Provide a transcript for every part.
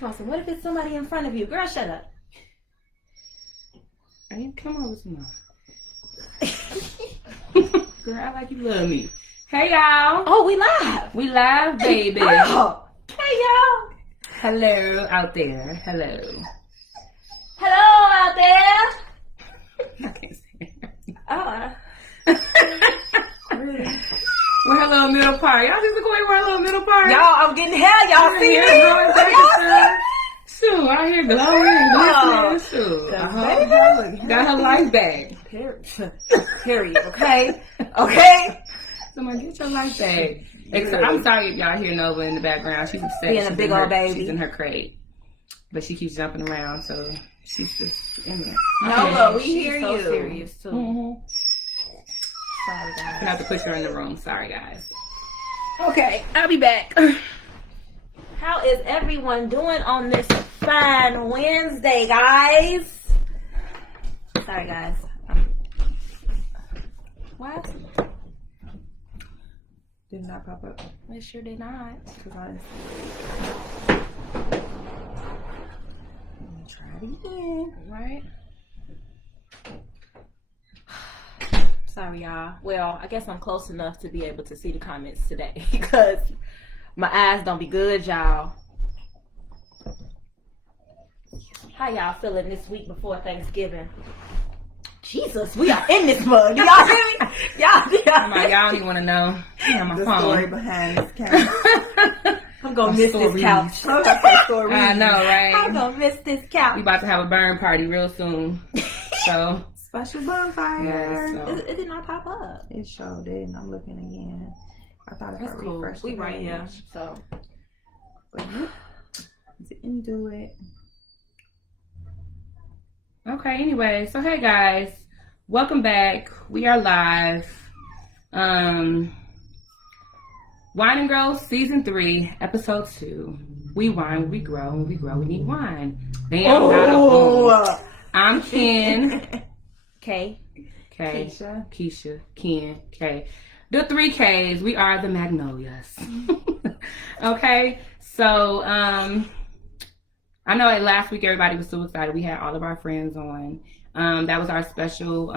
Tossing. What if it's somebody in front of you? Girl, shut up. Hey, come on with some more. Girl, I like you love me. Hey, y'all. Oh, we live. We live, baby. Oh. Hey, y'all. Hello out there. Hello. Hello out there. I can't say it. We're her little middle part. Y'all just look away for her little middle part. Y'all, I'm getting hell. Y'all see me? Shoot, I hear glowing. Shoot. Got her life back. Period. Okay. Okay. Someone get your life back. I'm sorry if y'all hear Nova in the background. She's upset. Being a big old baby. She's in her crate. But she keeps jumping around, so she's just in there. Nova, we hear you. So serious, too. Mm-hmm. Sorry, guys. I have to put her in the room. Sorry, guys. Okay, I'll be back. How is everyone doing on this fine Wednesday, guys? Sorry, guys. What? Did not pop up. It sure did not. Let me try it again. Right? Sorry, y'all. Well, I guess I'm close enough to be able to see the comments today because my eyes don't be good, y'all. How y'all feeling this week before Thanksgiving? Jesus, we are in this mug. Y'all hear me? Y'all don't even want to know. My the phone. Story behind this couch. I'm gonna miss this couch. I know, right? I'm gonna miss this couch. We about to have a burn party real soon. So Special bonfire. yeah, so. It did not pop up. It sure did. And I'm looking again. I thought if I That's cool. refreshed We the right here, page. so. But didn't do it. Okay, anyway, so hey guys, welcome back. We are live. Wine&Grow Season 3, Episode 2. We wine, we grow, and we grow, we need wine. I'm Ken. Kay. Keshia, Ken, Kay. The 3 Ks, we are the Magnolias. Okay, so I know last week everybody was so excited. We had all of our friends on. That was our special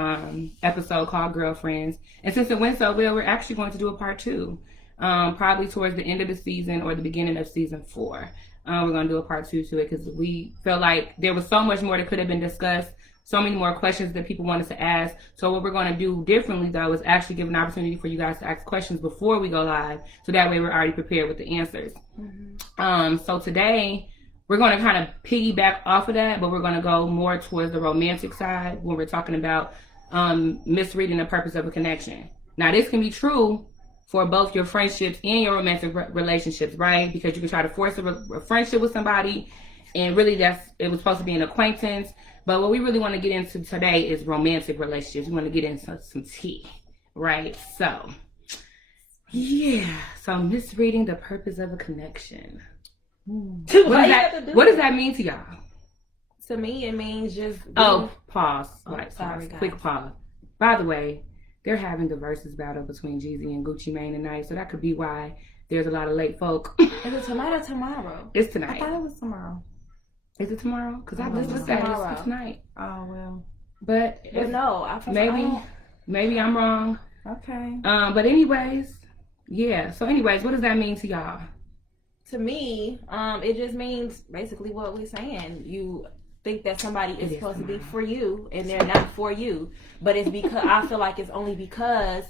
episode called Girlfriends. And since it went so well, we're actually going to do a part 2. Probably towards the end of the season or the beginning of season 4. We're going to do a part 2 to it because we felt like there was so much more that could have been discussed. So many more questions that people wanted to ask. So what we're going to do differently, though, is actually give an opportunity for you guys to ask questions before we go live. So that way we're already prepared with the answers. Mm-hmm. So today we're going to kind of piggyback off of that, but we're going to go more towards the romantic side when we're talking about misreading the purpose of a connection. Now, this can be true for both your friendships and your romantic relationships, right? Because you can try to force a friendship with somebody, and really it was supposed to be an acquaintance. But what we really want to get into today is romantic relationships. We want to get into some tea, right? So, yeah. So, misreading the purpose of a connection. What does that mean to y'all? To me, it means just... Pause. Sorry, guys. Quick pause. By the way, they're having the versus battle between Jeezy and Gucci Mane tonight, so that could be why there's a lot of late folk. Is it tonight or tomorrow? It's tonight. I thought it was tomorrow. Is it tomorrow? Because I just looked at it. It's tonight. Oh, well. But no, maybe I'm wrong. Okay. But anyways, yeah. So anyways, what does that mean to y'all? To me, it just means basically what we're saying. You think that somebody is supposed to be for you and they're not for you. But it's because I feel like it's only because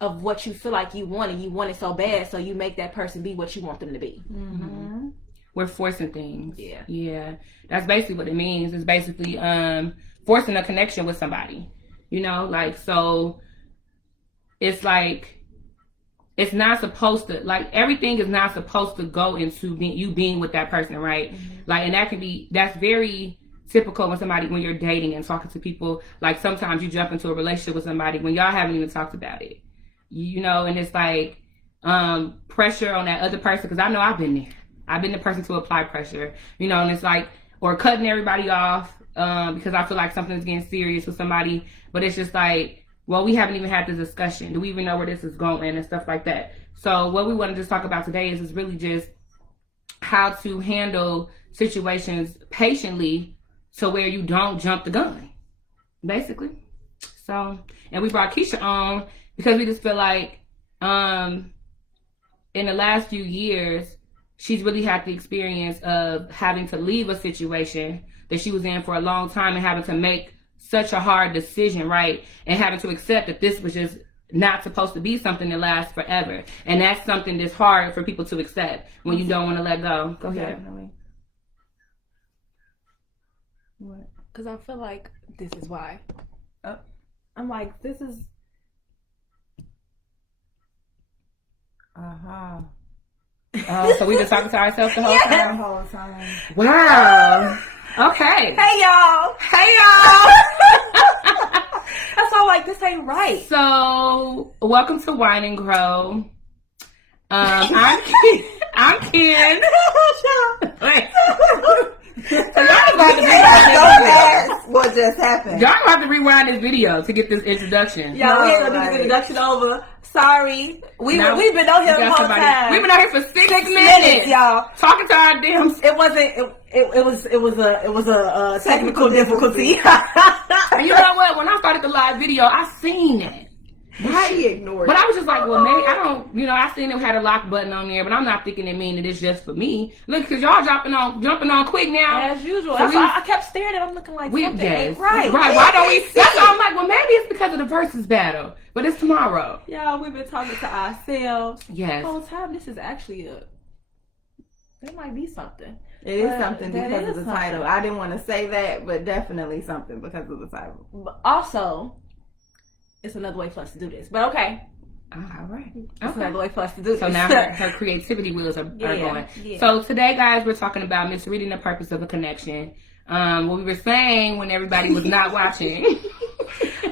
of what you feel like you want, and you want it so bad, so you make that person be what you want them to be. Mm-hmm. We're forcing things. Yeah. Yeah. That's basically what it means. It's basically forcing a connection with somebody. You know, like, so it's like, it's not supposed to, like, everything is not supposed to go into you being with that person, right? Mm-hmm. Like, and that's very typical when you're dating and talking to people. Like, sometimes you jump into a relationship with somebody when y'all haven't even talked about it. You know, and it's like pressure on that other person, because I know I've been there. I've been the person to apply pressure, you know, and it's like, or cutting everybody off because I feel like something's getting serious with somebody, but it's just like, well, we haven't even had this discussion. Do we even know where this is going and stuff like that? So what we want to just talk about today is really just how to handle situations patiently to where you don't jump the gun, basically. So, and we brought Keshia on because we just feel like in the last few years, she's really had the experience of having to leave a situation that she was in for a long time and having to make such a hard decision, right? And having to accept that this was just not supposed to be something that lasts forever. And that's something that's hard for people to accept when you don't want to let go. Go ahead. Definitely. What? Because I feel like this is why. Oh. I'm like, this is... So we just talking to ourselves the whole The time? whole time. Wow. Okay. Hey, y'all. Hey, y'all. That's why I'm like, this ain't right. So, welcome to Wine and Grow. I'm Ken. Wait. So y'all about to rewind What just happened? Y'all gonna have to rewind this video to get this introduction. Yeah, we ain't gonna do this introduction over. Sorry. We've been on here the whole time. We've been out here for 6 minutes, y'all. Talking to our damn. It wasn't. It was a technical difficulty. And you know what? When I started the live video, I seen it. She ignored But it. I was just like, well, maybe I don't, I seen them had a lock button on there, but I'm not thinking it mean that it's just for me. Look, because y'all jumping on quick now. As usual. So I kept staring at him looking like something ain't right. Right. Why don't we see? That's why I'm like, well, maybe it's because of the versus battle, but it's tomorrow. Yeah, we've been talking to ourselves. Yes. The whole time. This is actually there might be something. It is something that because is of the something. title. I didn't want to say that, but definitely something because of the title. But also, it's another way for us to do this. But okay. All right. It's another way for us to do this. So now her creativity wheels are going. Yeah. So today, guys, we're talking about misreading the purpose of a connection. What we were saying when everybody was not watching.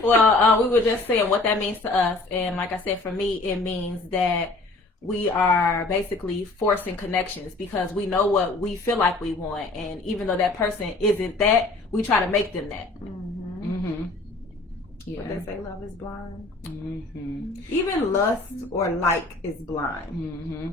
Well, we were just saying what that means to us. And like I said, for me, it means that we are basically forcing connections because we know what we feel like we want. And even though that person isn't that, we try to make them that. Mm-hmm. Yeah. But they say love is blind. Mm-hmm. Even lust or like is blind. Mm-hmm.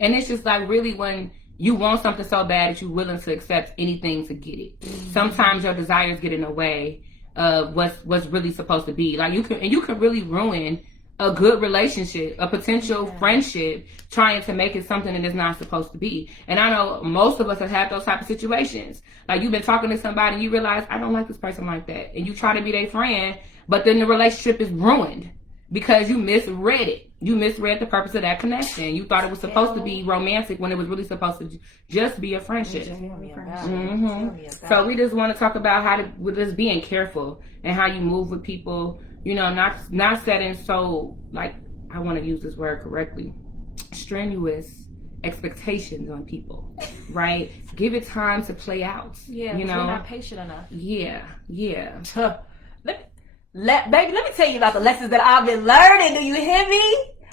And it's just like really when you want something so bad that you're willing to accept anything to get it. Mm-hmm. Sometimes your desires get in the way of what's really supposed to be. Like you can really ruin a good relationship, a potential friendship, trying to make it something that it's not supposed to be. And I know most of us have had those type of situations. Like you've been talking to somebody and you realize, I don't like this person like that. And you try to be their friend, but then the relationship is ruined because you misread it. You misread the purpose of that connection. You thought it was supposed to be romantic when it was really supposed to just be a friendship. So we just want to talk about with just being careful and how you move with people. Not setting so, like, I want to use this word correctly, strenuous expectations on people, right? Give it time to play out. Yeah, we're not patient enough. Yeah. Baby, let me tell you about the lessons that I've been learning. Do you hear me?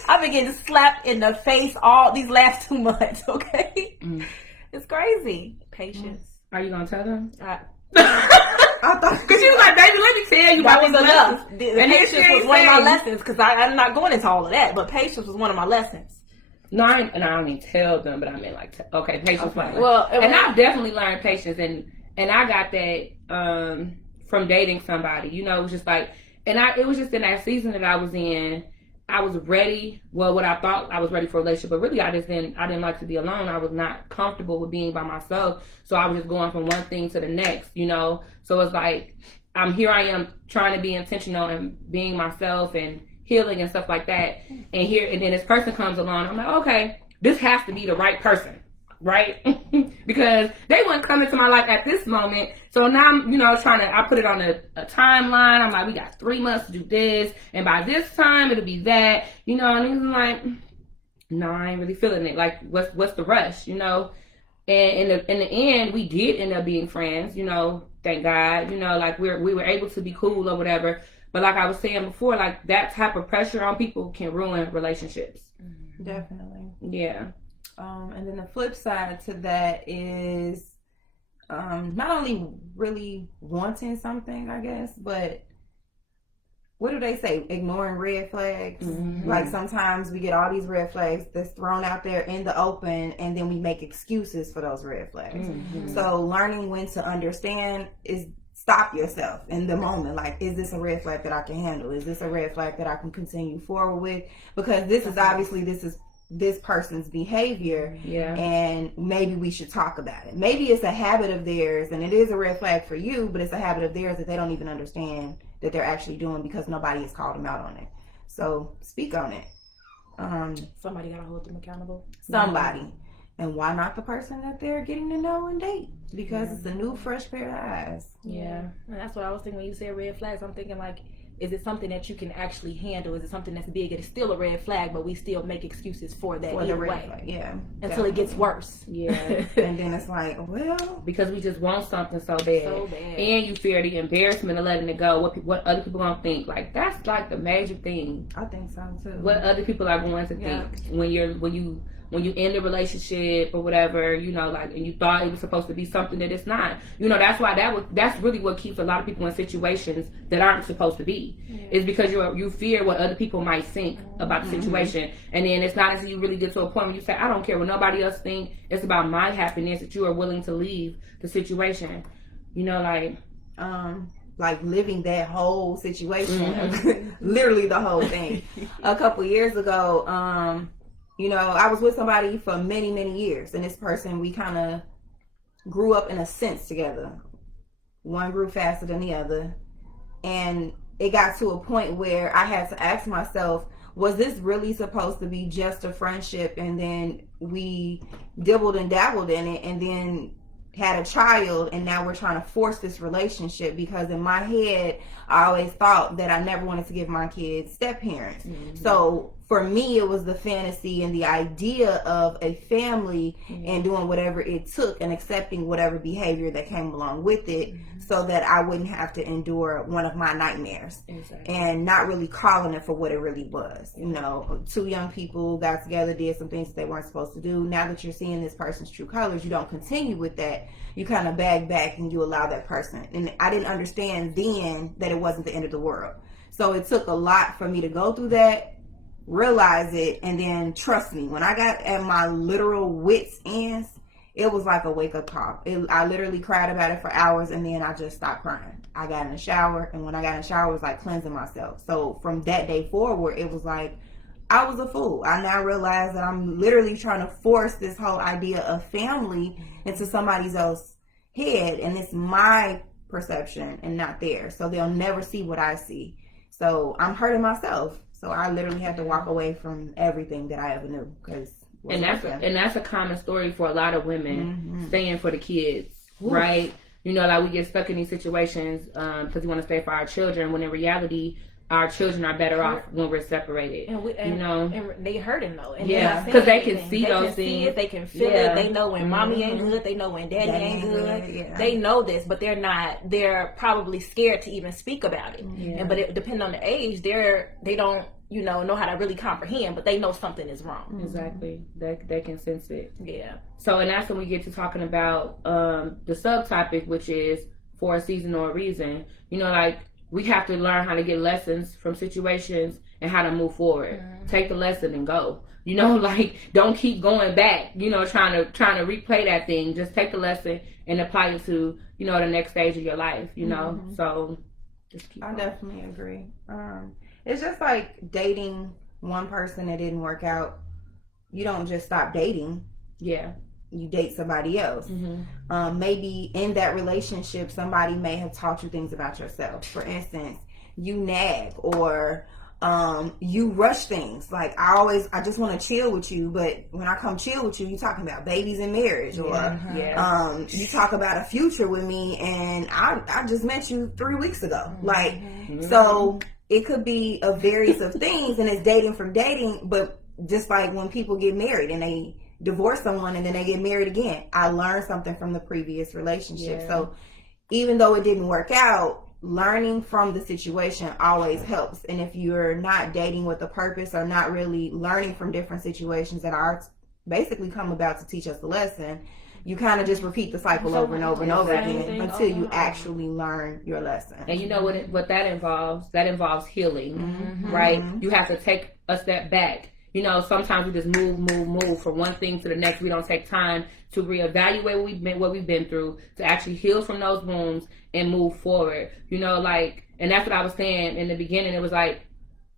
I've been getting slapped in the face all these last 2 months, okay? It's crazy. Patience. Are you going to tell them? I thought because she was like, baby, let me tell you that about was these enough. lessons. And patience was one of my lessons because I'm not going into all of that, but patience was one of my lessons. No, I don't even tell them, but I mean like, okay, patience. Okay. Well, and I've definitely learned patience, and I got that from dating somebody. It was just like, it was just in that season that I was in. I was ready. Well, what I thought I was ready for a relationship, but really I didn't like to be alone. I was not comfortable with being by myself, so I was just going from one thing to the next. So it's like here I am trying to be intentional and being myself and healing and stuff like that. And then this person comes along. I'm like, okay, this has to be the right person, right? Because they wouldn't come into my life at this moment. So now I'm, I put it on a timeline. I'm like, we got 3 months to do this, and by this time it'll be that, and he's like, no, I ain't really feeling it. Like, what's the rush, And in the end, we did end up being friends, thank God, like we were able to be cool or whatever. But like I was saying before, like that type of pressure on people can ruin relationships. Definitely. Yeah. And then the flip side to that is not only really wanting something, I guess, but what do they say? Ignoring red flags. Mm-hmm. Like sometimes we get all these red flags that's thrown out there in the open, and then we make excuses for those red flags. Mm-hmm. So learning when to understand is stop yourself in the moment. Like, is this a red flag that I can handle? Is this a red flag that I can continue forward with? Because this is obviously this person's behavior, and maybe we should talk about it. Maybe it's a habit of theirs, and it is a red flag for you, but it's a habit of theirs that they don't even understand that they're actually doing because nobody has called them out on it. So speak on it. Somebody gotta hold them accountable. Somebody. And why not the person that they're getting to know and date? Because it's a new, fresh pair of eyes. Yeah. And that's what I was thinking when you said red flags. I'm thinking, like, is it something that you can actually handle? Is it something that's big? It's still a red flag, but we still make excuses for that either way. Flag. Yeah. Until it gets worse. Yeah. And then it's like, well, because we just want something so bad. And you fear the embarrassment of letting it go. What other people gonna think? Like, that's like the major thing. I think so too. What other people are going to think when you end a relationship or whatever, you know, like, and you thought it was supposed to be something that it's not. You know, that's why that's really what keeps a lot of people in situations that aren't supposed to be. Is because you fear what other people might think about the situation. And then it's not until you really get to a point where you say, I don't care what nobody else think. It's about my happiness that you are willing to leave the situation. You know, like living that whole situation, literally the whole thing. A couple years ago, you know, I was with somebody for many, many years, and this person, we kind of grew up in a sense together. One grew faster than the other, and it got to a point where I had to ask myself, was this really supposed to be just a friendship? And then we dibbled and dabbled in it, and then had a child, and now we're trying to force this relationship, because in my head I always thought that I never wanted to give my kids step parents. So for me, it was the fantasy and the idea of a family and doing whatever it took and accepting whatever behavior that came along with it, so that I wouldn't have to endure one of my nightmares. And not really calling it for what it really was. You know, two young people got together, did some things that they weren't supposed to do. Now that you're seeing this person's true colors, you don't continue with that. You kind of bag back and you allow that person. And I didn't understand then that it wasn't the end of the world. So it took a lot for me to go through that, realize it, and then trust me, when I got at my literal wits ends, it was like a wake-up call. I literally cried about it for hours, and then I just stopped crying. I got in the shower, and when I got in the shower, it was like cleansing myself. So from that day forward, it was like I was a fool. I now realize that I'm literally trying to force this whole idea of family into somebody else's head, and it's my perception and not theirs. So they'll never see what I see. So I'm hurting myself. So I literally had to walk away from everything that I ever knew. And that's a common story for a lot of women, staying for the kids, right? You know, like we get stuck in these situations because we want to stay for our children, when in reality, our children are better off when we're separated. And they hurting though. And because they can see those things. They can feel it. They know when mommy ain't good. They know when daddy ain't good. They know this, but they're probably scared to even speak about it. But depending on the age, they don't know how to really comprehend, but they know something is wrong. Exactly. They can sense it. Yeah. So, and that's when we get to talking about the subtopic, which is for a season or a reason. You know, like, we have to learn how to get lessons from situations and how to move forward. Take the lesson and go. You know, like, don't keep going back, trying to replay that thing. Just take the lesson and apply it to, the next stage of your life, So just keep going. Definitely agree. It's just like dating one person that didn't work out. You don't just stop dating. Yeah. You date somebody else. Maybe in that relationship, somebody may have taught you things about yourself. For instance, you nag, or you rush things. Like, I just want to chill with you, but when I come chill with you, you talking about babies and marriage, or you talk about a future with me, and I just met you 3 weeks ago. Like, so it could be a various of things, and it's dating from dating. But just like when people get married and they divorce someone and then they get married again, I learned something from the previous relationship. So even though it didn't work out, learning from the situation always helps. And if you're not dating with a purpose, or not really learning from different situations that are basically come about to teach us a lesson, you kind of just repeat the cycle over and over and over again until you actually learn your lesson. And you know what that involves? That involves healing, right? You have to take a step back. You know, sometimes we just move from one thing to the next. We don't take time to reevaluate what we've been through, to actually heal from those wounds and move forward. You know, like, and that's what I was saying in the beginning. It was like,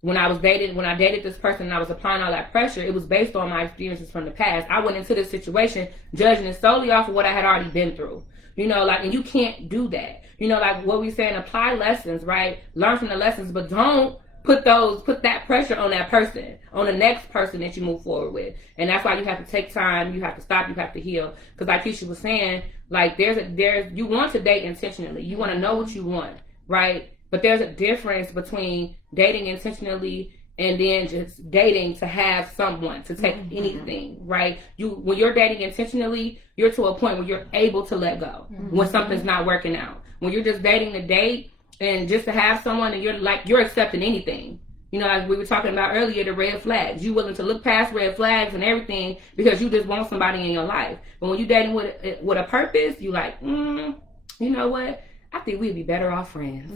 when I dated this person and I was applying all that pressure, it was based on my experiences from the past. I went into this situation judging it solely off of what I had already been through. You know, like, and you can't do that. You know, like what we saying, apply lessons, right? Learn from the lessons, but don't put that pressure on that person, on the next person that you move forward with. And that's why you have to take time, you have to stop, you have to heal. Because like Keshia was saying, like you want to date intentionally. You want to know what you want, right? But there's a difference between dating intentionally and then just dating to have someone, to take anything, right? When you're dating intentionally, you're to a point where you're able to let go when something's not working out. When you're just dating to date and just to have someone and you're accepting anything. You know, like we were talking about earlier, the red flags. You willing to look past red flags and everything because you just want somebody in your life. But when you're dating with a purpose, you like, you know what? I think we'd be better off friends.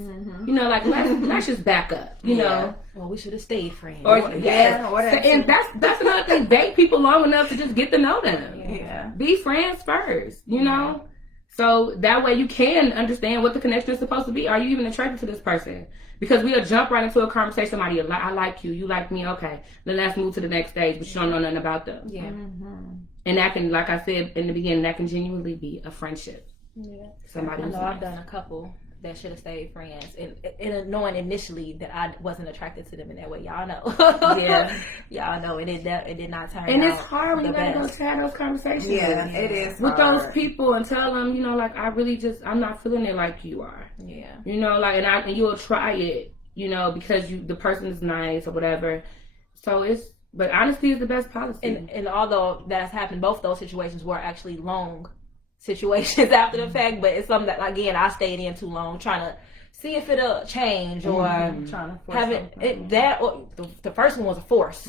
You know, like let's just back up. You know, well, we should have stayed friends. And that's another thing. Date people long enough to just get to know them. Yeah, be friends first. You know, so that way you can understand what the connection is supposed to be. Are you even attracted to this person? Because we'll jump right into a conversation. Somebody, I like you, you like me. Okay, then let's move to the next stage. But you don't know nothing about them. Yeah, and that can, like I said in the beginning, that can genuinely be a friendship. Yeah, somebody. I know I've done a couple that should have stayed friends, and knowing initially that I wasn't attracted to them in that way. Y'all know, y'all know it did not turn. And it's hard when you gotta go have those conversations. Yeah, it is with hard. those people and tell them, you know, like I'm not feeling it like you are. Yeah, you know, like and you'll try it, you know, because the person is nice or whatever. So but honesty is the best policy. And although that's happened, both those situations were actually long situations after the fact, but it's something that, again, I stayed in too long trying to see if it'll change or trying to force have it that or the first one was a force.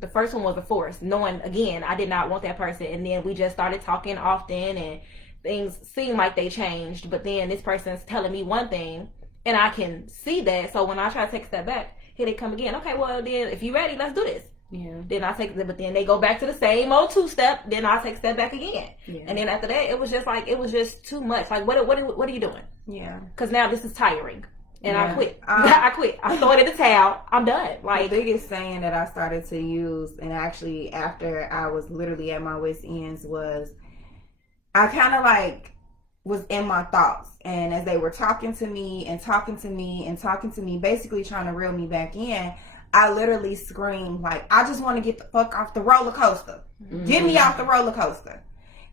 The first one was a force, knowing, again, I did not want that person, and then we just started talking often and things seemed like they changed, but then this person's telling me one thing and I can see that, so when I try to take a step back, here they come again. Okay, well then if you're ready, let's do this. Yeah. Then I take but then they go back to the same old 2-step. Then I take a step back again. Yeah. And then after that, it was just too much. Like, what are you doing? Yeah. Because now this is tiring, and I quit. I quit. I throw it in the towel. I'm done. Like, the biggest saying that I started to use, and actually after I was literally at my wit's ends, was I kind of like was in my thoughts, and as they were talking to me, basically trying to reel me back in, I literally screamed, like, I just want to get the fuck off the roller coaster. Get me off the roller coaster.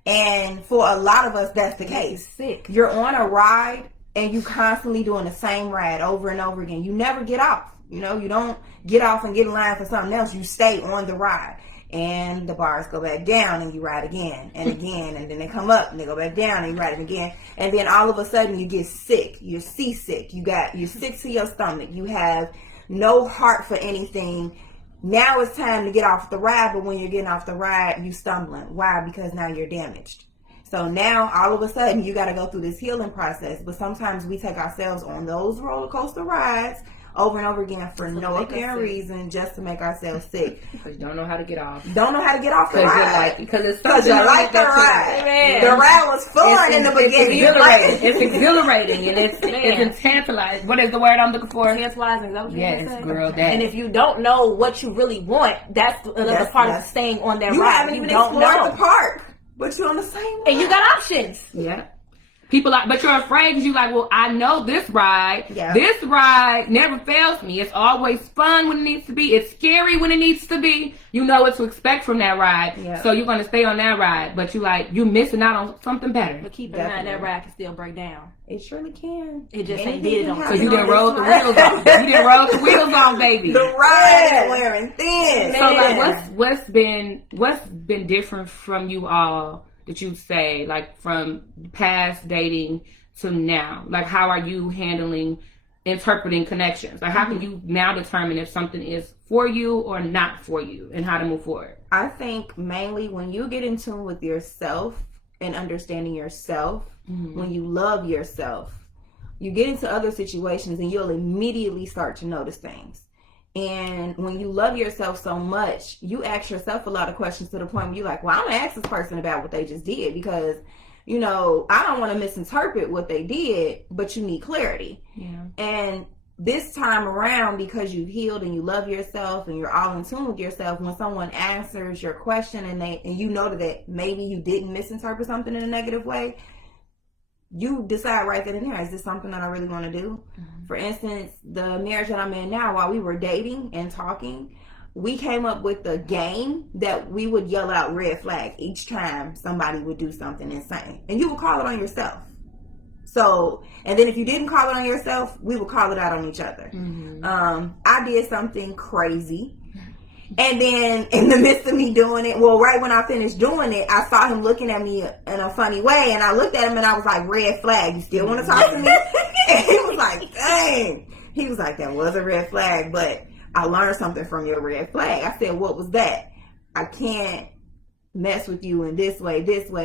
And for a lot of us, that's the case. Sick. You're on a ride and you constantly doing the same ride over and over again. You never get off. You know, you don't get off and get in line for something else. You stay on the ride. And the bars go back down and you ride again and again. And then they come up and they go back down and you ride it again. And then all of a sudden you get sick. You're seasick. You're sick to your stomach. You have no heart for anything. Now it's time to get off the ride, but when you're getting off the ride, you stumbling. Why? Because now you're damaged. So now all of a sudden you got to go through this healing process. But sometimes we take ourselves on those roller coaster rides over and over again for no apparent reason, just to make ourselves sick. Because you don't know how to get off. Don't know how to get off the ride. Because you like the ride. The ride was fun in the beginning. It's exhilarating and it's tantalizing. What is the word I'm looking for? Tantalizing. Yes, girl. That. And if you don't know what you really want, that's another part of staying on that ride. You haven't even explored the park, but you're on the same ride. And you got options. Yeah. People but you're afraid because you're like, well, I know this ride. Yeah. This ride never fails me. It's always fun when it needs to be. It's scary when it needs to be. You know what to expect from that ride. Yeah. So you're going to stay on that ride. But you're missing out on something better. But keep in mind, that ride can still break down. It surely can. It just ain't did it on. Because you didn't roll the wheels on. You didn't roll the wheels on, baby. The ride is wearing thin. So like, what's been different from you all that you'd say, like, from past dating to now? Like, how are you interpreting connections? Like, how can you now determine if something is for you or not for you and how to move forward? I think mainly when you get in tune with yourself and understanding yourself, when you love yourself, you get into other situations and you'll immediately start to notice things. And when you love yourself so much, you ask yourself a lot of questions to the point where you're like, well, I'm going to ask this person about what they just did because, you know, I don't want to misinterpret what they did, but you need clarity. Yeah. And this time around, because you've healed and you love yourself and you're all in tune with yourself, when someone answers your question and you know that maybe you didn't misinterpret something in a negative way, you decide right then and there, is this something that I really want to do? For instance, the marriage that I'm in now, while we were dating and talking, we came up with a game that we would yell out red flag each time somebody would do something insane. And you would call it on yourself. So, and then if you didn't call it on yourself, we would call it out on each other. I did something crazy. And then in the midst of me doing it, well, right when I finished doing it, I saw him looking at me in a funny way. And I looked at him and I was like, red flag, you still want to talk to me? And he was like, dang. He was like, that was a red flag, but I learned something from your red flag. I said, what was that? I can't mess with you in this way,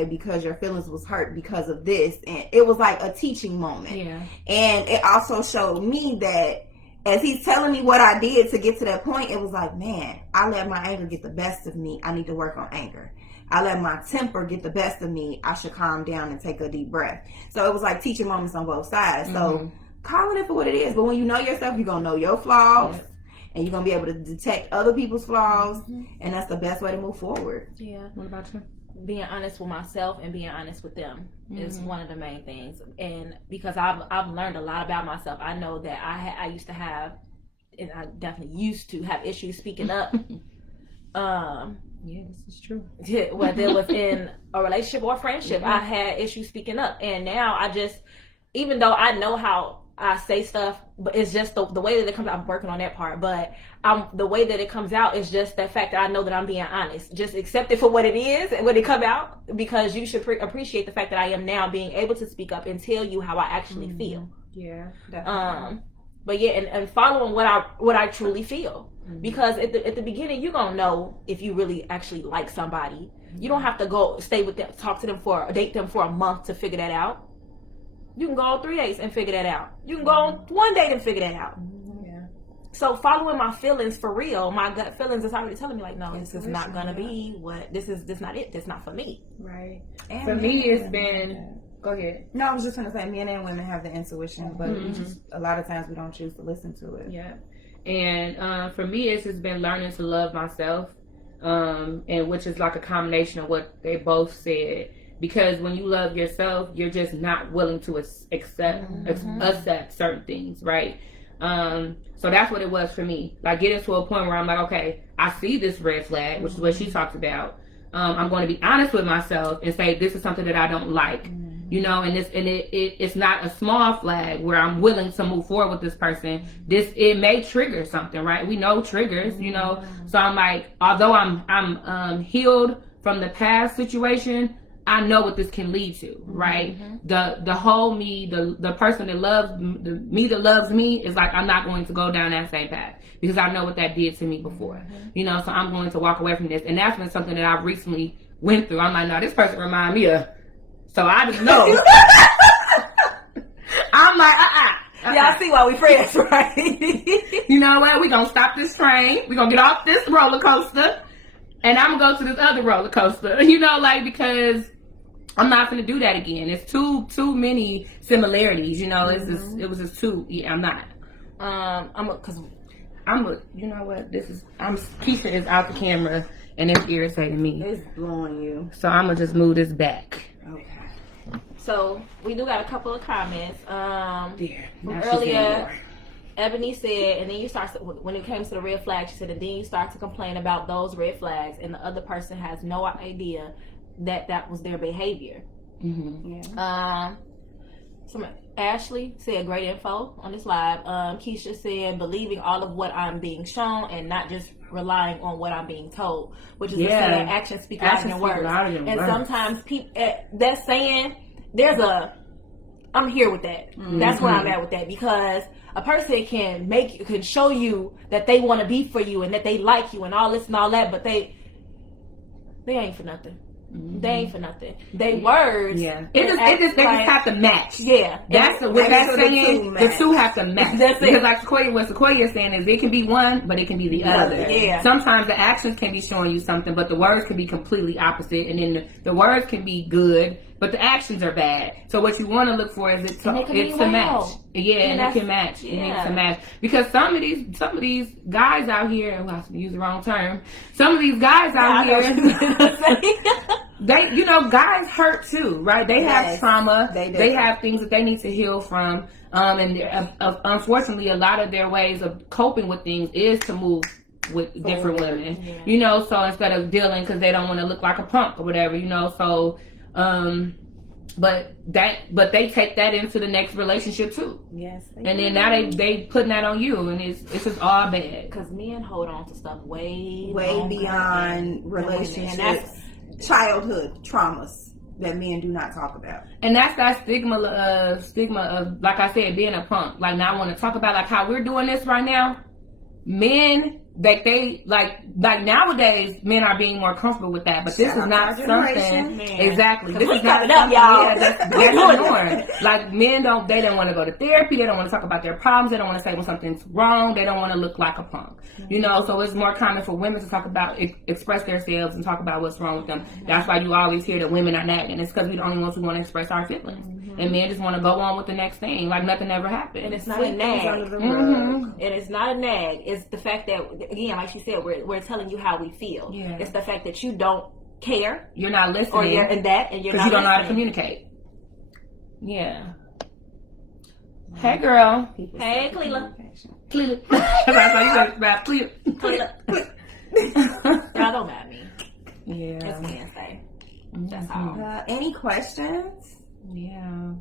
because your feelings was hurt because of this. And it was like a teaching moment. Yeah. And it also showed me that as he's telling me what I did to get to that point, it was like, man, I let my anger get the best of me. I need to work on anger. I let my temper get the best of me. I should calm down and take a deep breath. So it was like teaching moments on both sides. So call it for what it is. But when you know yourself, you're going to know your flaws. Yep. And you're going to be able to detect other people's flaws. And that's the best way to move forward. Yeah. What about you? Being honest with myself and being honest with them is one of the main things. And because I've learned a lot about myself, I know that I used to have, and I definitely used to have issues speaking up. Yeah, this is true. Whether it was in a relationship or friendship, I had issues speaking up. And now I just, even though I know how I say stuff, but it's just the way that it comes out. I'm working on that part, but the way that it comes out is just the fact that I know that I'm being honest. Just accept it for what it is and when it come out, because you should appreciate the fact that I am now being able to speak up and tell you how I actually feel. Yeah, definitely. But yeah, and following what I truly feel, because at the beginning you're gonna know if you really actually like somebody. You don't have to go stay with them, talk to them date them for a month to figure that out. You can go on 3 days and figure that out. You can go on 1 day and figure that out. Yeah. So following my feelings for real, my gut feelings is already telling me like, no, this is not gonna be what this not it. This not for me. Right. And for me, it's been. Go ahead. No, I was just gonna say, men and women have the intuition, but we just a lot of times we don't choose to listen to it. Yeah. And for me, it's just been learning to love myself, and which is like a combination of what they both said. Because when you love yourself, you're just not willing to accept certain things, right? So that's what it was for me. Like getting to a point where I'm like, okay, I see this red flag, which is what she talked about. I'm going to be honest with myself and say this is something that I don't like, you know. And it's not a small flag where I'm willing to move forward with this person. It may trigger something, right? We know triggers, you know. So I'm like, although I'm healed from the past situation, I know what this can lead to, right? The whole me, the person that loves me, that loves me, is like, I'm not going to go down that same path because I know what that did to me before, you know. So I'm going to walk away from this, and that's been something that I've recently went through. I'm like, no, this person reminds me of, so I just know. I'm like, Y'all see why we friends, right? You know what? We gonna stop this train. We gonna get off this roller coaster, and I'm gonna go to this other roller coaster. You know, like, because I'm not gonna do that again. It's too many similarities, you know. It was just too. Yeah, I'm not. You know what? Keshia is out the camera, and it's irritating me. It's blowing you. So I'm gonna just move this back. Okay. So we do got a couple of comments. From earlier, Ebony said, and then you start, when it came to the red flags, she said, and then you start to complain about those red flags, and the other person has no idea that was their behavior. Ashley said, great info on this live. Keshia said, believing all of what I'm being shown and not just relying on what I'm being told, which is the saying, actions speak louder than words. And sometimes people, that saying, I'm here with that. That's where I'm at with that, because a person can show you that they want to be for you and that they like you and all this and all that, but they ain't for nothing. They ain't for nothing. They words. Yeah. They just have to match. Yeah. That's what that's saying. The two have to match. That's because it. like what Sequoia is saying is it can be one, but it can be the other. Yeah. Sometimes the actions can be showing you something, but the words can be completely opposite. And then the words can be good, but the actions are bad. So what you want to look for is it's to match. Yeah, and it can match. Yeah. It needs to match. Because some of these guys out here, well, I use the wrong term. Some of these guys out here, guys hurt too, right? They have trauma. They have things that they need to heal from. And unfortunately, a lot of their ways of coping with things is to move with different women. Yeah. So instead of dealing because they don't want to look like a punk or whatever, so. But they take that into the next relationship too. Yes. And then now they putting that on you, and it's just all bad. Because men hold on to stuff way beyond relationships, childhood traumas that men do not talk about. And that's that stigma of, like I said, being a punk. Like now I want to talk about like how we're doing this right now. Men. They nowadays men are being more comfortable with that, but this is not something exactly. This is not something, y'all. That's the norm. Like men don't want to go to therapy. They don't want to talk about their problems. They don't want to say when something's wrong. They don't want to look like a punk. So it's more common for women to talk about express themselves and talk about what's wrong with them. That's why you always hear that women are nagging. It's because we're the only ones who want to express our feelings, and men just want to go on with the next thing like nothing ever happened. And it's not a nag. And it's not a nag. It's the fact that, again, like she said, we're telling you how we feel. Yeah. It's the fact that you don't care. You're not listening. Or you're in that, and you're not because you don't listening. know how to communicate. Yeah. Hey, girl. Hey, Cleela. Y'all don't mad me. Yeah. It's Wednesday. That's all. Any questions? Yeah.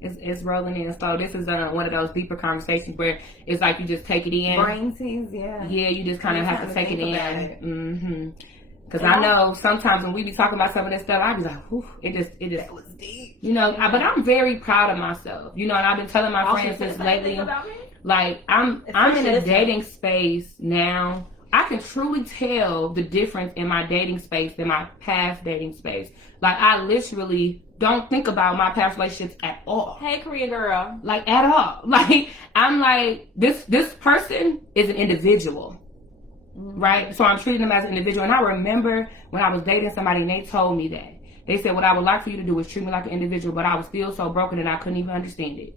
It's rolling in slow. This is one of those deeper conversations where it's like you just take it in. Brain tease, yeah. Yeah, you just kind of have to take it in. Because I know sometimes when we be talking about some of this stuff, I be like, whew, it just that was deep. But I'm very proud of myself. And I've been telling my friends this lately. Like I'm in a dating space now. I can truly tell the difference in my dating space than my past dating space. Like I literally don't think about my past relationships at all. Hey, Korean girl. Like at all. Like I'm like this person is an individual. Right? So I'm treating them as an individual. And I remember when I was dating somebody and they told me that. They said, what I would like for you to do is treat me like an individual, but I was still so broken that I couldn't even understand it.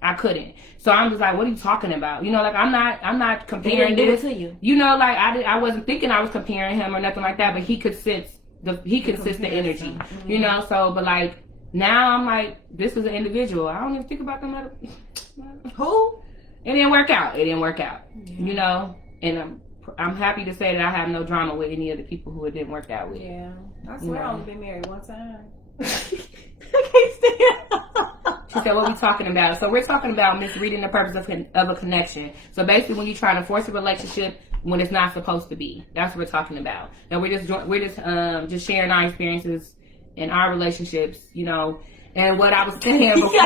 I couldn't. So I'm just like, what are you talking about? Like I'm not comparing this to you. Like I wasn't thinking I was comparing him or nothing like that, but he could sense the energy. So but like now I'm like, this is an individual. I don't even think about them who? It didn't work out. Yeah. And I'm happy to say that I have no drama with any of the people who it didn't work out with. Yeah. I swear I've only been married one time. She said, what we talking about? So we're talking about misreading the purpose of a connection. So basically when you're trying to force a relationship when it's not supposed to be. That's what we're talking about. And we're just sharing our experiences in our relationships, And what I was saying before,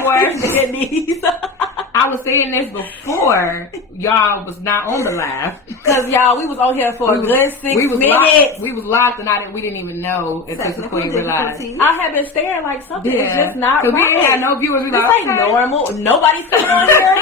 I was saying this before y'all was not on the live. Because y'all, we was on here for a good 6 minutes. We was locked and we didn't even know if this was going to realize. I have been staring like something is just not right. Because we ain't had no viewers. We this ain't normal. Nobody's coming on here.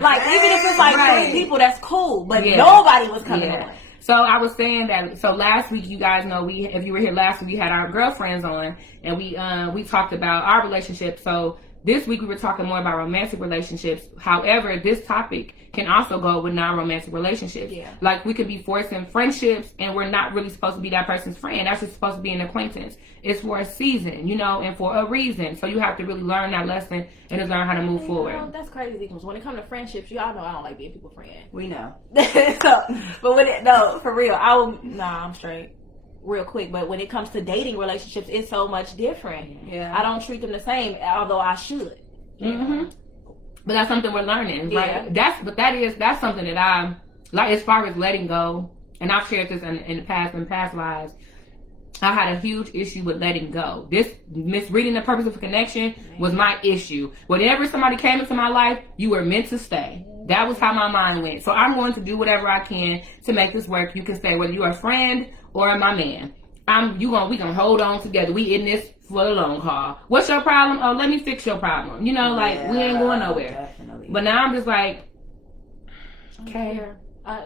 Like, even if it's like 3 people, that's cool. But nobody was coming on. So I was saying that. So last week, you guys know if you were here last week, we had our girlfriends on, and we talked about our relationship. So this week we were talking more about romantic relationships. However, this topic can also go with non-romantic relationships. Yeah. Like we could be forcing friendships, and we're not really supposed to be that person's friend. That's just supposed to be an acquaintance. It's for a season, and for a reason. So you have to really learn that lesson and just learn how to move forward. That's crazy because when it comes to friendships, y'all know I don't like being people's friend. We know. But for real, I'm straight. Real quick, but when it comes to dating relationships, it's so much different. Yeah, I don't treat them the same, although I should. Mm-hmm. But that's something we're learning, right? That's something that I'm like, as far as letting go. And I've shared this in past lives. I had a huge issue with letting go. This misreading the purpose of a connection was my issue. Whenever somebody came into my life, you were meant to stay. That was how my mind went. So I'm going to do whatever I can to make this work. You can say whether you're a friend or my man. we gonna hold on together. We in this for the long haul. What's your problem? Oh, let me fix your problem. You know, like we ain't going nowhere. Definitely. But now I'm just like, okay,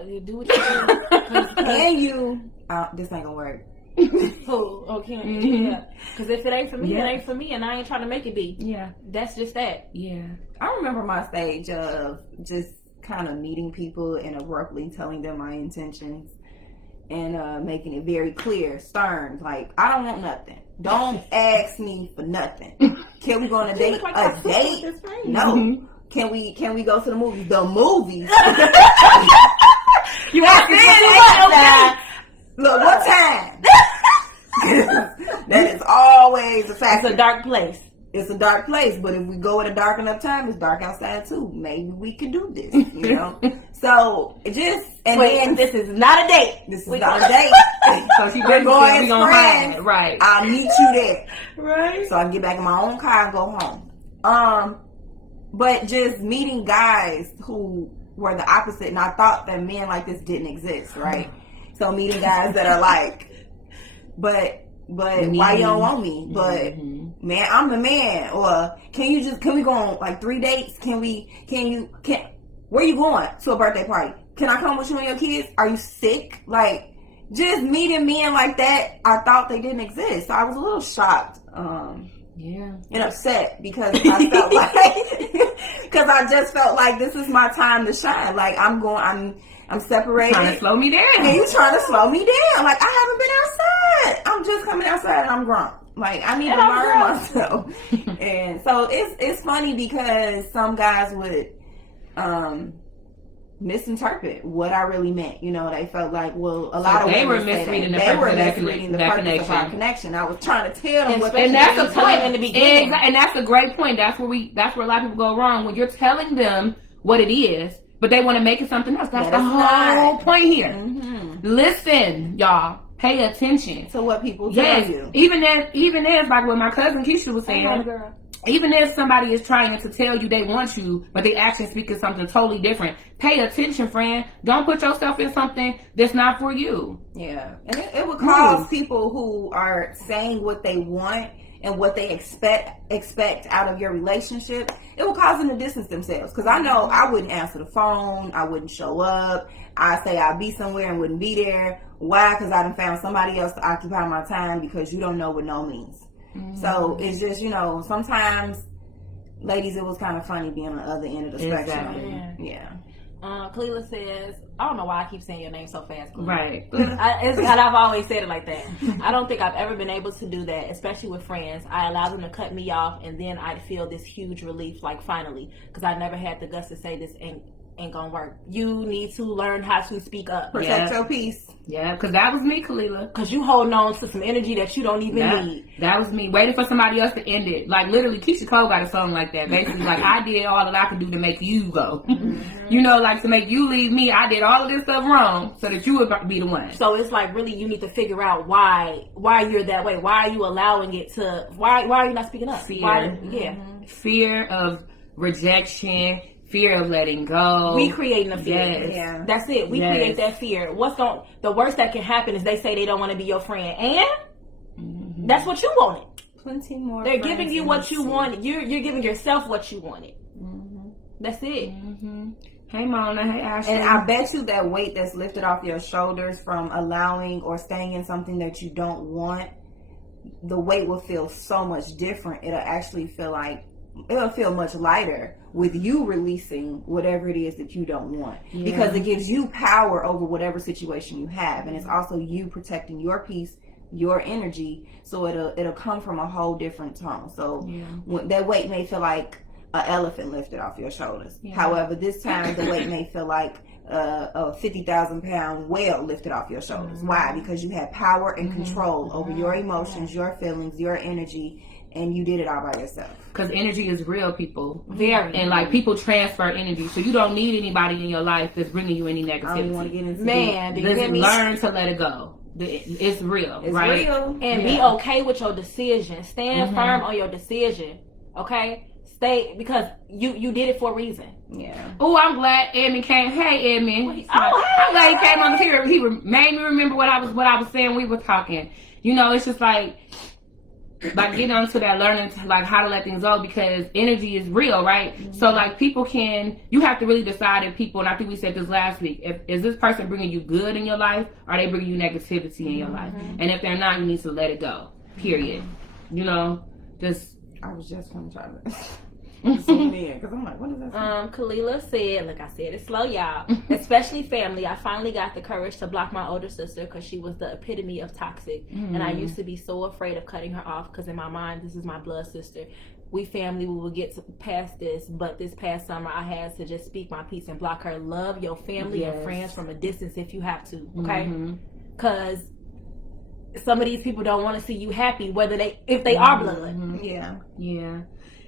you do what you do. And you, this ain't gonna work. Who? Okay. Mm-hmm. Yeah. Because if it ain't for me, it ain't for me, and I ain't trying to make it be. Yeah. That's just that. Yeah. I remember my stage of just kind of meeting people and abruptly telling them my intentions and making it very clear, stern, like, I don't want nothing. Don't ask me for nothing. Can we go on a date? A date? No. Mm-hmm. Can we go to the movies? The movies. You asked me for okay. Look, what time? That is always a factor. It's a dark place. It's a dark place, but if we go at a dark enough time, it's dark outside too. Maybe we can do this, you know? So, just, and then this is not a date. This is not a date. So she We're going as gonna friends. hide. Right. I'll meet you there. Right. So I can get back in my own car and go home. But just meeting guys who were the opposite, and I thought that men like this didn't exist, right? So meeting guys that are like, but why you don't want me? But man, I'm the man. Or can we go on like 3 dates? Where you going? To a birthday party? Can I come with you and your kids? Are you sick? Like, just meeting men like that, I thought they didn't exist. So I was a little shocked. And upset because I felt because I just felt like this is my time to shine. Like I'm separated. Trying to slow me down. And you trying to slow me down. Like, I haven't been outside. I'm just coming outside and I'm grown. Like, I need to learn myself. And so it's funny because some guys would misinterpret what I really meant. You know, they felt like, well, a lot of they were women misreading the purpose of our connection. I was trying to tell them what, and that's the point in the beginning. And that's a great point. That's where a lot of people go wrong, when you're telling them what it is, but they want to make it something else. That's the whole point here. Mm-hmm. Listen, y'all. Pay attention to what people tell you. Even if, like what my cousin Keshia was saying, even if somebody is trying to tell you they want you, but they actually speaking something totally different, pay attention, friend. Don't put yourself in something that's not for you. Yeah. And it would cause people who are saying what they want and what they expect out of your relationship, it will cause them to distance themselves. Because I know I wouldn't answer the phone. I wouldn't show up. I say I'd be somewhere and wouldn't be there. Why? Because I done found somebody else to occupy my time, because you don't know what no means. Mm-hmm. So it's just, sometimes, ladies, it was kind of funny being on the other end of the spectrum. Yeah. Cleela says, I don't know why I keep saying your name so fast, Cleela. Right. I've always said it like that. I don't think I've ever been able to do that, especially with friends. I allow them to cut me off, and then I'd feel this huge relief, like, finally, because I never had the guts to say this ain't gonna work. You need to learn how to speak up. Protect your peace. Yeah, because that was me, Khalila. Because you holding on to some energy that you don't even need. That was me, waiting for somebody else to end it. Like, literally, Keshia Cole got a song like that. Basically, like, I did all that I could do to make you go. Mm-hmm. Like, to make you leave me, I did all of this stuff wrong so that you would be the one. So it's like, really, you need to figure out why you're that way. Why are you allowing it to, why are you not speaking up? Fear. Fear of rejection. Fear of letting go. We creating a fear. Yes. Yeah. That's it. We create that fear. The worst that can happen is they say they don't want to be your friend, and that's what you wanted. Plenty more. They're giving you what you wanted. You're giving yourself what you wanted. Mm-hmm. That's it. Mm-hmm. Hey Mona. Hey Ashley. And I bet you that weight that's lifted off your shoulders from allowing or staying in something that you don't want, the weight will feel so much different. It'll feel much lighter with you releasing whatever it is that you don't want, because it gives you power over whatever situation you have, and it's also you protecting your peace, your energy, so it'll come from a whole different tone. So that weight may feel like an elephant lifted off your shoulders. However, this time the weight may feel like a 50,000-pound whale lifted off your shoulders. Why? Because you had power and control over your emotions, your feelings, your energy, and you did it all by yourself. Because energy is real, people. Very. And like, people transfer energy, so you don't need anybody in your life that's bringing you any negativity. I don't want to get into learn to let it go. It's real. It's right? real. And be okay with your decision. Stand firm on your decision. Okay? Because you did it for a reason. Yeah. Oh, I'm glad Edmund came. Hey, Edmund. I'm glad he came on here. He made me remember what I was saying. We were talking. You know, it's just like getting onto that learning to, like, how to let things go, because energy is real, right? Mm-hmm. So like you have to really decide if people, and I think we said this last week, is this person bringing you good in your life, or are they bringing you negativity in your life? And if they're not, you need to let it go, period. You know, I was just going to try to zoom in, because I'm like, what is that? Kalila said, look, I said it slow, y'all. Especially family. I finally got the courage to block my older sister because she was the epitome of toxic. And I used to be so afraid of cutting her off because in my mind, this is my blood sister. We family, we will get past this. But this past summer, I had to just speak my piece and block her. Love your family and friends from a distance if you have to, okay? Because some of these people don't want to see you happy, if they are blood. Yeah.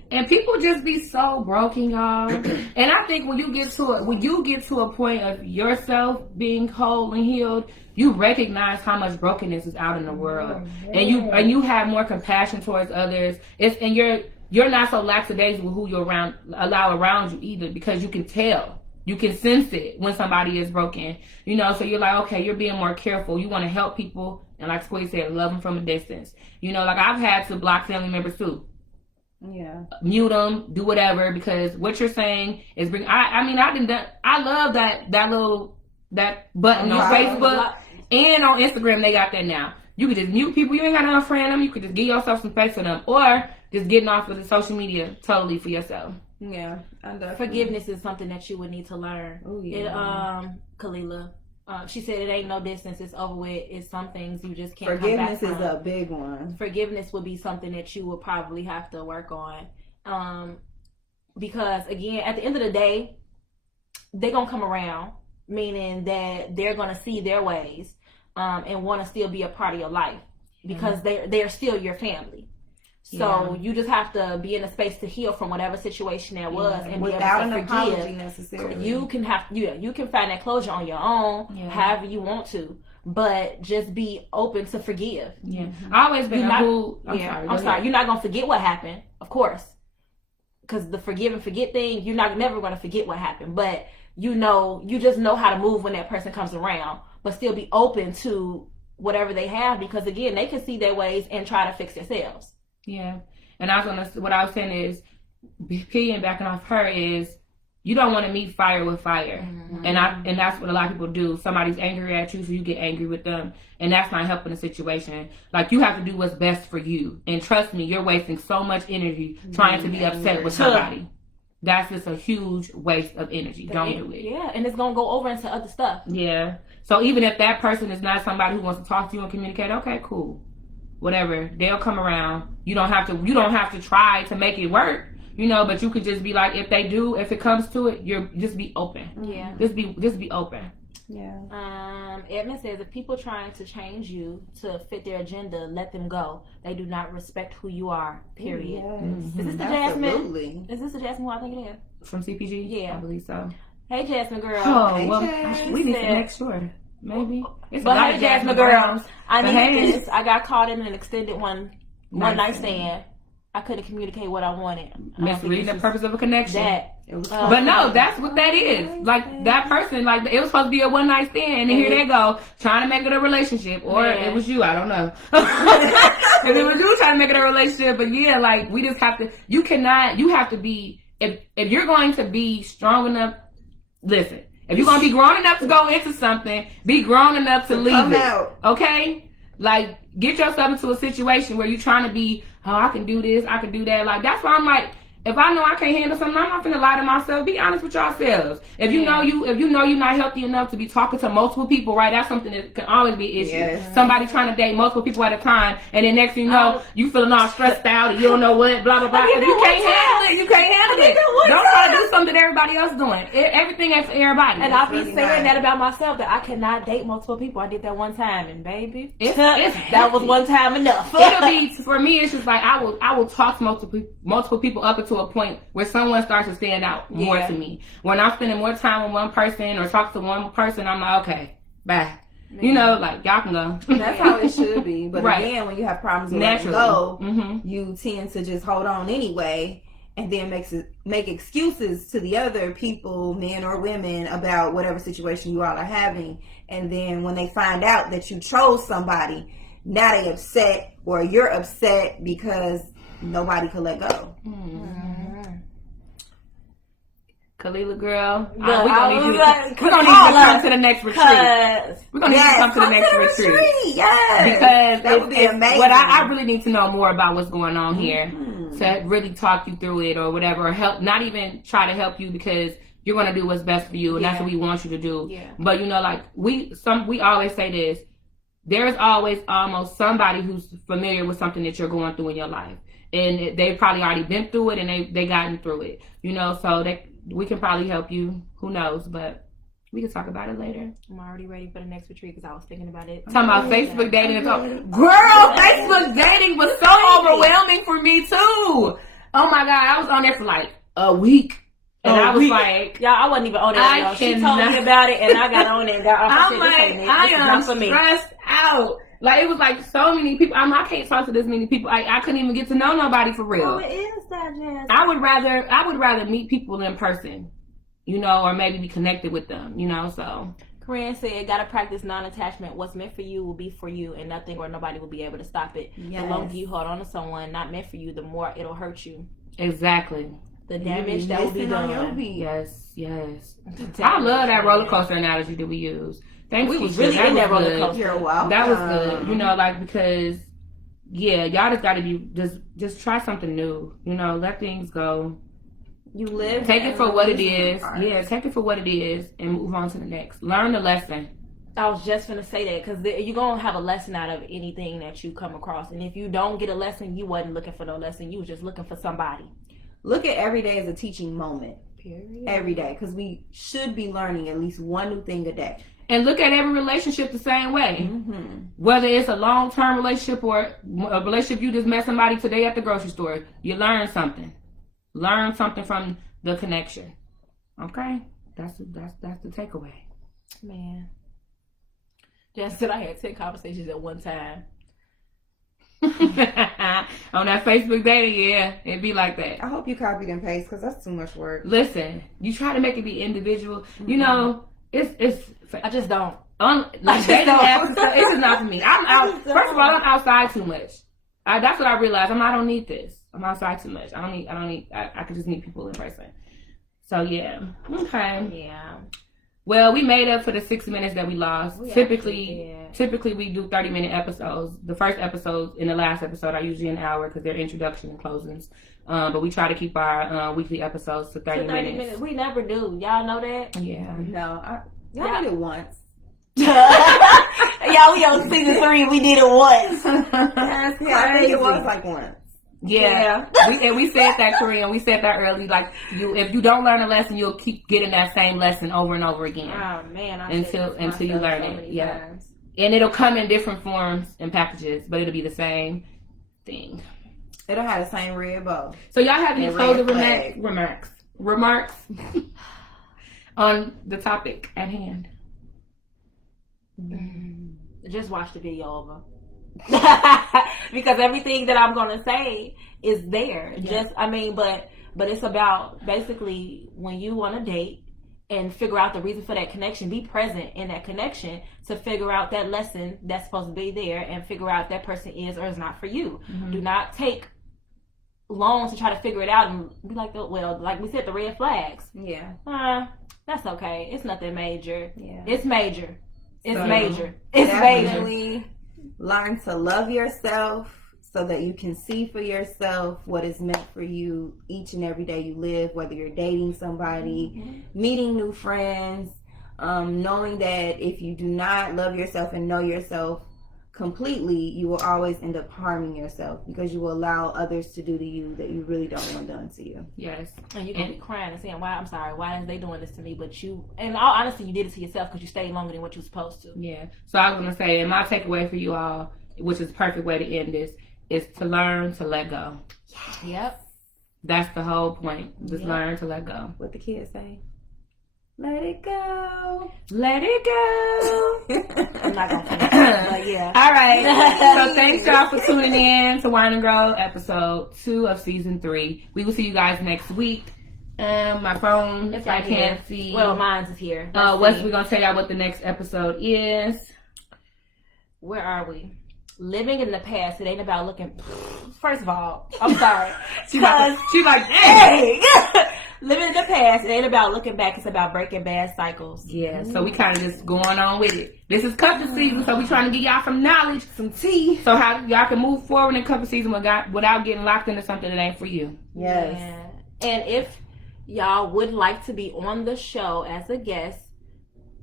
And people just be so broken, y'all. And I think when you get to a point of yourself being whole and healed, you recognize how much brokenness is out in the world, and you have more compassion towards others. You're not so lackadaisical with who you allow around you either, because you can tell. You can sense it when somebody is broken, you know. So you're like, okay, you're being more careful. You want to help people, and like Squid said, love them from a distance. You know, like I've had to block family members too. Yeah, mute them, do whatever, because what you're saying is I love that button on Facebook and on Instagram. They got that now. You could just mute people you ain't got to unfriend them. You could just give yourself some space for them, or just getting off of the social media totally for yourself. Yeah, forgiveness is something that you would need to learn. Oh yeah, Kalila. She said it ain't no distance, it's over with. It's some things you just can't Forgiveness come back is from. a big one. Forgiveness would be something that you would probably have to work on. Because, again, at the end of the day, they're going to come around, meaning that they're going to see their ways and want to still be a part of your life because they're still your family. So you just have to be in a space to heal from whatever situation there was, and without be able to an apology necessarily. You can find that closure on your own, however you want to, but just be open to forgive. Yeah, I always been I'm sorry. You're not gonna forget what happened, of course, because the forgive and forget thing, you're never gonna forget what happened, but you just know how to move when that person comes around, but still be open to whatever they have, because again, they can see their ways and try to fix themselves. Yeah, and what I was saying is, piggybacking off her is, you don't want to meet fire with fire, and that's what a lot of people do. Somebody's angry at you, so you get angry with them, and that's not helping the situation. Like, you have to do what's best for you, and trust me, you're wasting so much energy trying to be upset with somebody. That's just a huge waste of energy. Don't do it. Yeah, and it's gonna go over into other stuff. Yeah. So even if that person is not somebody who wants to talk to you and communicate, okay, cool. Whatever, they'll come around. You don't have to try to make it work, you know, but you could just be like, if it comes to it, just be open. Yeah. Just be open. Yeah. Edmund says, if people trying to change you to fit their agenda, let them go. They do not respect who you are, period. Yes. Is this the Jasmine? Is this the Jasmine who I think it is? From CPG? Yeah. I believe so. Hey, Jasmine girl. Oh, hey, well, Jazz. we need to make sure. Maybe. But hey, Jasmine girl, I need this. I got caught in an extended one night stand. I couldn't communicate what I wanted. Misreading the purpose of a connection. But no, that's what that is. Like, that person, like, it was supposed to be a one night stand, and here they go trying to make it a relationship, or it was you. I don't know. If it was you trying to make it a relationship, but yeah, like, we just have to. You have to be. If you're going to be strong enough, listen. If you're going to be grown enough to go into something, be grown enough to leave it. Out. Okay? Like, get yourself into a situation where you're trying to be, I can do this, I can do that. Like, that's why I'm like, if I know I can't handle something, I'm not finna lie to myself. Be honest with yourselves. If you know you're not healthy enough to be talking to multiple people, right? That's something that can always be an issue. Yes. Somebody trying to date multiple people at a time, and then next thing you know, you feeling all stressed out, and you don't know what, blah blah blah. If you can't handle it, you can't handle it. Don't try to do something that everybody else doing. Everything ain't for everybody. And I'll be saying that about myself, that I cannot date multiple people. I did that one time, and baby, that was one time enough. It'll be, for me, it's just like I will talk to multiple people up until a point where someone starts to stand out more to me. When I'm spending more time with one person or talk to one person, I'm like, okay, bye. You know, like, y'all can go. That's how it should be. But again, when you have problems with letting go, you tend to just hold on anyway, and then make excuses to the other people, men or women, about whatever situation you all are having. And then when they find out that you chose somebody, now they upset, or you're upset because nobody could let go. Kalila girl, Look, we're gonna need you like, to come to the next retreat. We're gonna need you to come to the next retreat. Yes, because that would be amazing. What I really need to know more about what's going on here to really talk you through it or whatever, or help. Not even try to help you because you're gonna do what's best for you, and that's what we want you to do. Yeah. But you know, like we always say this. There's always almost somebody who's familiar with something that you're going through in your life, and they've probably already been through it, and they gotten through it. You know, so we can probably help you. Who knows? But we can talk about it later. I'm already ready for the next retreat because I was thinking about it. Talking about Facebook dating. Girl, Facebook dating was so overwhelming for me too. Oh my God, I was on there for like a week. And I was like, y'all, I wasn't even on it. Y'all. She told me about it, and I got on it. And I'm like, I am stressed out. Like, it was like so many people. I can't talk to this many people. I couldn't even get to know nobody for real. Oh, it is that, Jazz. I would rather meet people in person, you know, or maybe be connected with them, you know. So Corinne said, "Gotta practice non-attachment. What's meant for you will be for you, and nothing or nobody will be able to stop it. Yes. The longer you hold on to someone not meant for you, the more it'll hurt you. Exactly. The damage that will be done. Yes. I love that roller coaster analogy that we use. Thanks, we was really in that roller coaster. You're welcome. That was good. You know, like, because y'all just gotta be just try something new. You know, let things go. You live. Take it for what it is. Yeah, take it for what it is and move on to the next. Learn the lesson. I was just gonna say that because you're gonna have a lesson out of anything that you come across, and if you don't get a lesson, you wasn't looking for no lesson. You was just looking for somebody. Look at every day as a teaching moment. Period. Every day, because we should be learning at least one new thing a day. And look at every relationship the same way. Mm-hmm. Whether it's a long-term relationship or a relationship you just met somebody today at the grocery store, you learn something. Learn something from the connection. Okay? That's the takeaway. Man. Just said I had 10 conversations at one time. On that Facebook dating, it'd be like that. I hope you copied and paste because that's too much work. Listen, you try to make it be individual. Mm-hmm. You know, it's. I just don't. It's just not for me. I'm out. First of all, I'm outside too much. That's what I realized. I don't need this. I'm outside too much. I don't need. I could just meet people in person. So yeah. Okay. Yeah. Well, we made up for the 6 minutes that we lost. Typically we do 30-minute episodes. The first episode and the last episode are usually an hour because they're introduction and closings. But we try to keep our weekly episodes to 30 minutes. We never do. Y'all know that? Yeah. No. Y'all did it once. Yeah, we on season 3. We did it once. That's crazy. I think it was like once. Yeah. we said that, Korean. We said that early. Like, if you don't learn a lesson, you'll keep getting that same lesson over and over again. Oh man, until you learn it. Yeah. Times. And it'll come in different forms and packages, but it'll be the same thing. It'll have the same red bow. So y'all have any closing remarks on the topic at hand? Just watch the video over. Because everything that I'm gonna say is there. Yeah. But it's about basically when you want to date and figure out the reason for that connection, be present in that connection to figure out that lesson that's supposed to be there and figure out if that person is or is not for you. Mm-hmm. Do not take long to try to figure it out and be like, well, like we said, the red flags. Yeah. That's okay. It's nothing major. Yeah. It's major. It's so, major. It's major. Learn to love yourself so that you can see for yourself what is meant for you each and every day you live, whether you're dating somebody, meeting new friends, knowing that if you do not love yourself and know yourself completely, you will always end up harming yourself because you will allow others to do to you that you really don't want done to you. Yes. And you're going to be crying and saying, why is they doing this to me? But you, in all honesty, you did it to yourself because you stayed longer than what you were supposed to. Yeah. So I was going to say, and my takeaway for you all, which is the perfect way to end this, is to learn to let go. Yep. That's the whole point. Just learn to let go. What the kids say? Let it go. Let it go. I'm not going to finish it, but yeah. All right. So thanks y'all for tuning in to Wine&Grow episode 2 of season 3. We will see you guys next week. My phone, if I can't see. Well, mine's is here. We're going to tell y'all what the next episode is. Where are we? living in the past, it ain't about looking. First of all, I'm sorry. She's like, hey. Living in the past, it ain't about looking back. It's about breaking bad cycles. Yeah, so we kind of just going on with it. This is cuffing season, so we trying to get y'all some knowledge, some tea, so how y'all can move forward in cuffing season without getting locked into something that ain't for you. Yes. Yeah. And if y'all would like to be on the show as a guest,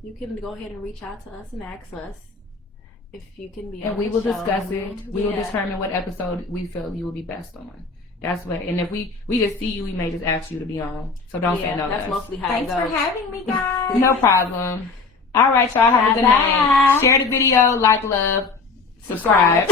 you can go ahead and reach out to us and ask us if you can be on and we the will show. discuss it. We will determine what episode we feel you will be best on. That's what. And if we just see you, we may just ask you to be on. So don't say no. That's mostly how Thanks it goes. for having me, guys. No problem. All right, y'all. Have a good night. Share the video, like, love, subscribe.